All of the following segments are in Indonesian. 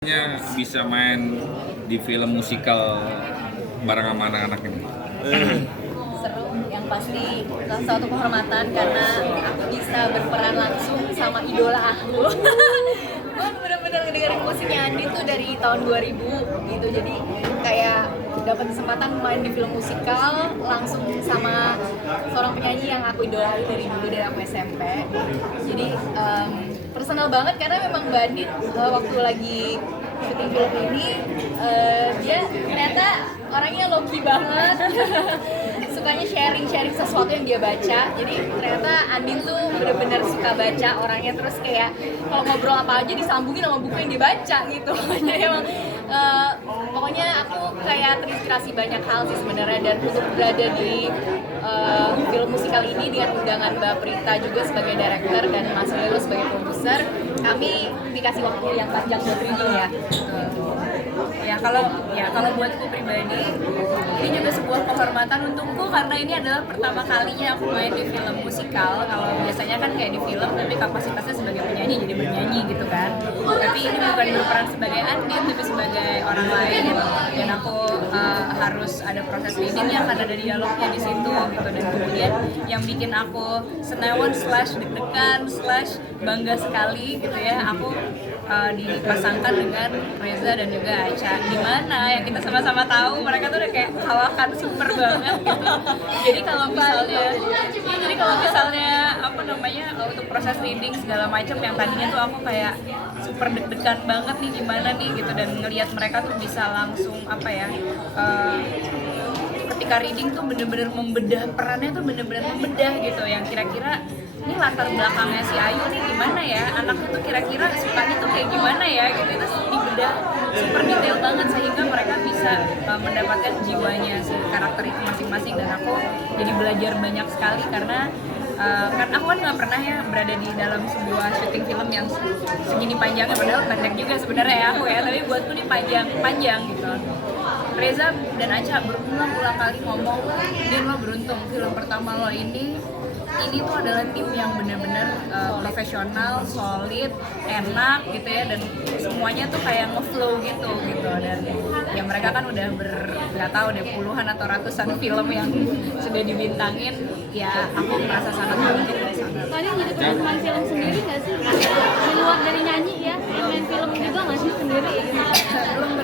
Bisa main di film musikal bareng sama anak-anak ini. Seru, yang pasti salah satu kehormatan karena aku bisa berperan langsung sama idola aku. Aku bener-bener ngedengerin musiknya Andi tuh dari tahun 2000 gitu, jadi kayak dapat kesempatan main di film musikal langsung sama seorang penyanyi yang aku idolai dari dulu, dari aku SMP. Jadi personal banget karena memang Mbak Andin waktu lagi syuting film ini dia ternyata orangnya low-key banget. Sukanya sharing sesuatu yang dia baca. Jadi ternyata Andin tuh bener-bener suka baca orangnya, terus kayak kalau ngobrol apa aja disambungin sama buku yang dia baca gitu. Jadi emang pokoknya aku kayak terinspirasi banyak hal sih sebenarnya, dan untuk berada di film musikal ini dengan undangan Mbak Prita juga sebagai director dan Mas Lelo sebagai produser, kami dikasih waktu yang panjang buat reading ya. Kalau buatku pribadi ini juga sebuah kehormatan untukku karena ini adalah pertama kalinya aku main di film musikal. Kalau biasanya kan kayak di film tapi kapasitasnya sebagai penyanyi, jadi bernyanyi gitu kan. Tapi ini bukan berperan sebagai Andin tapi sebagai orang lain, dan aku harus ada proses readingnya karena ada dialognya di situ gitu. Dan kemudian yang bikin aku senewan / deg-degan / bangga sekali gitu ya, aku dipasangkan dengan Reza dan juga Acha, di mana yang kita sama-sama tahu mereka tuh udah kayak kawakan super banget gitu. Jadi kalau misalnya untuk proses reading segala macam yang tadinya tuh aku kayak super deg-degan banget nih gimana nih gitu, dan ngelihat mereka tuh bisa langsung ketika reading tuh bener-bener membedah perannya tuh bener-bener membedah gitu, yang kira-kira ini latar belakangnya si Ayu nih gimana ya, anaknya tuh kira-kira sukanya tuh kayak gimana ya gitu, itu dibedah super detail banget sehingga mereka bisa mendapatkan jiwanya si karakter itu masing-masing. Dan aku jadi belajar banyak sekali karena kan aku kan nggak pernah ya berada di dalam sebuah syuting film yang segini panjangnya, padahal pendek juga sebenarnya ya aku ya, tapi buatku nih panjang gitu. Reza dan Acha berulang-ulang kali ngomong, "Din, lo beruntung, film pertama lo ini tuh adalah tim yang benar-benar profesional, solid, enak gitu ya, dan semuanya tuh kayak ngeflow gitu. Dan ya mereka kan udah nggak tahu deh puluhan atau ratusan film yang sudah dibintangin, ya aku merasa sangat beruntung dari sana. Kalian jadi pemain film sendiri nggak sih? Di luar dari nyanyi ya, main film juga nggak sih sendiri? belum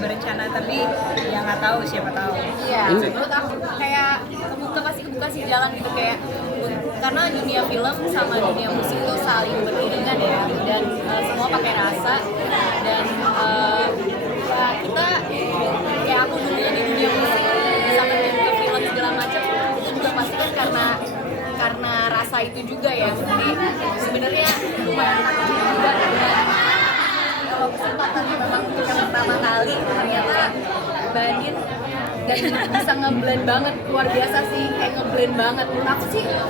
berencana, tapi ya nggak tahu, siapa tahu. Iya, menurut aku kayak kebuka sih jalan gitu, kayak karena dunia film sama dunia musik itu saling beriringan ya, dan semua pakai rasa, dan ya kita kayak aku dulunya di dunia musik bisa terjun ke film segala macam, itu juga pasti kan karena rasa itu juga ya. Jadi sebenarnya lumayan takut juga kalau kesempatan memang untuk yang pertama kali, ternyata Bandin dan bisa ngeblend banget, luar biasa sih, kayak ngeblend banget. Menurut aku sih itu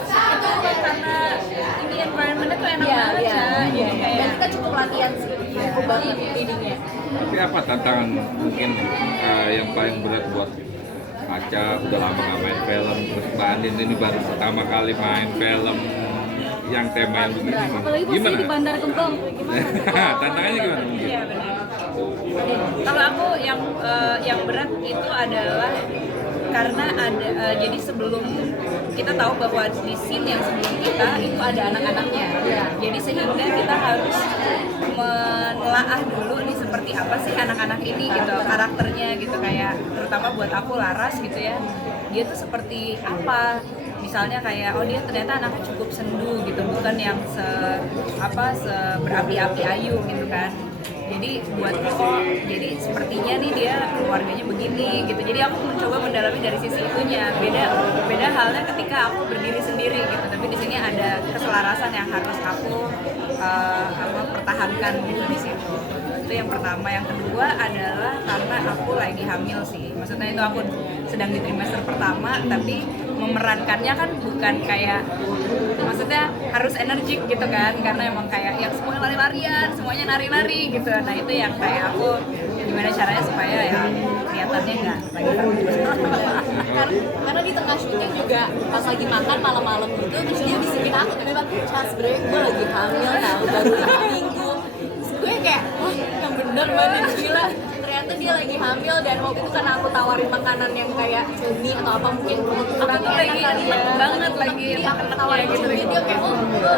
Karena ini environment-nya tuh enak banget ya. Jadi kayak dan kita cukup latihan sih, cukup banget readingnya. Tapi apa tantangan mungkin yang paling berat buat Acha? Udah lama nggak main film, terus Mbak Andin ini baru pertama kali main film yang tema yang begini. Apalagi posisi di Bandar Kembang, gimana? Tantangannya gimana mungkin? iya benar. Kalau aku yang berat itu adalah karena ada jadi sebelum kita tahu bahwa di scene yang sebelum kita itu ada anak-anaknya, jadi sehingga kita harus menelaah dulu nih seperti apa sih anak-anak ini gitu, karakternya gitu, kayak terutama buat aku Laras gitu ya, dia tuh seperti apa. Misalnya kayak dia ternyata anaknya cukup sendu gitu, bukan yang berapi-api Ayu gitu kan. Jadi buatku jadi sepertinya nih dia keluarganya begini gitu. Jadi aku mencoba mendalami dari sisi itunya. Beda halnya ketika aku berdiri sendiri gitu. Tapi di sini ada keselarasan yang harus aku pertahankan gitu di situ. Itu yang pertama. Yang kedua adalah karena aku lagi hamil sih. Maksudnya itu aku sedang di trimester pertama, tapi memerankannya kan bukan kayak, maksudnya harus energik gitu kan, karena emang kayak yang semuanya lari-larian, semuanya nari-nari gitu. Nah itu yang kayak aku gimana caranya supaya ya kelihatannya nggak lagi Karena di tengah syuting juga pas lagi makan malam-malam gitu, terus dia bisikin aku tiba-tiba, "Cas, bre, gue lagi hamil tau, baru 5 minggu." Terus gue kayak, "Wah, yang bener gila. Ternyata dia lagi hamil dan waktu itu kan aku tawarin makanan yang kayak cumi atau apa mungkin kurang tuh enak lagi kali ya. enak banget, lagi Jadi aku enak-enaknya tawarin gitu. cumi dia kayak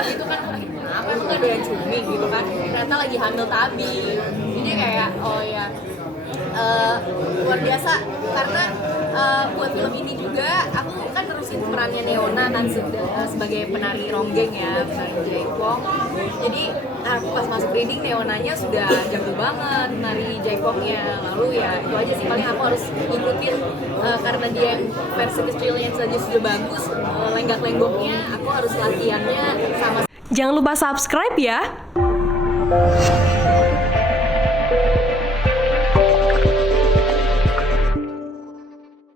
gitu kan kenapa emang gak doyan cumi gitu kan. Ternyata lagi hamil tabi. Jadi kayak oh ya luar biasa karena buat film ini juga aku kan terusin perannya Neona kan sebagai penari ronggeng ya, penari jaipong. Jadi aku pas masuk reading Neonanya sudah jago banget nari jaipongnya. Lalu ya itu aja sih paling aku harus ikutin karena dia yang versi kecilnya saja sudah bagus, lenggak-lenggoknya aku harus latihannya sama. Jangan lupa subscribe ya.